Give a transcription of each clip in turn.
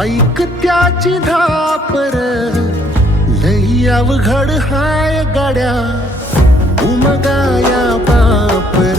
ऐक त्याची धापर. लई अवघड हाय गाड्या. उमगाया बापर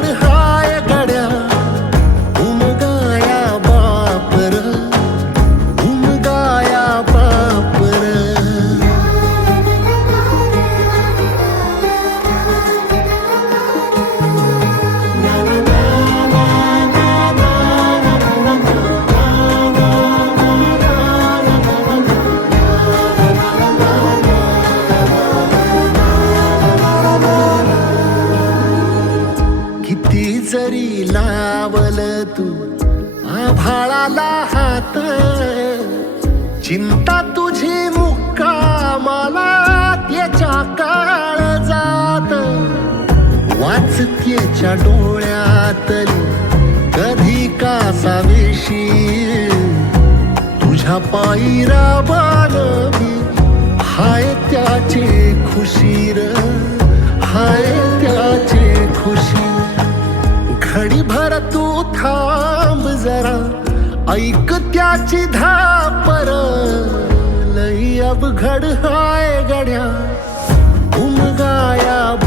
लावल तू आभाळाला हात. चिंता तुझी मुक्कामाला त्याच्या काळ जात. वाचतेच्या डोळ्यातली कधी कासावेशी तुझ्या पायी राबान मी हाय त्याचे खुशी. ऐक त्याची धापर लई अवघड हाय गड्या. उमगाया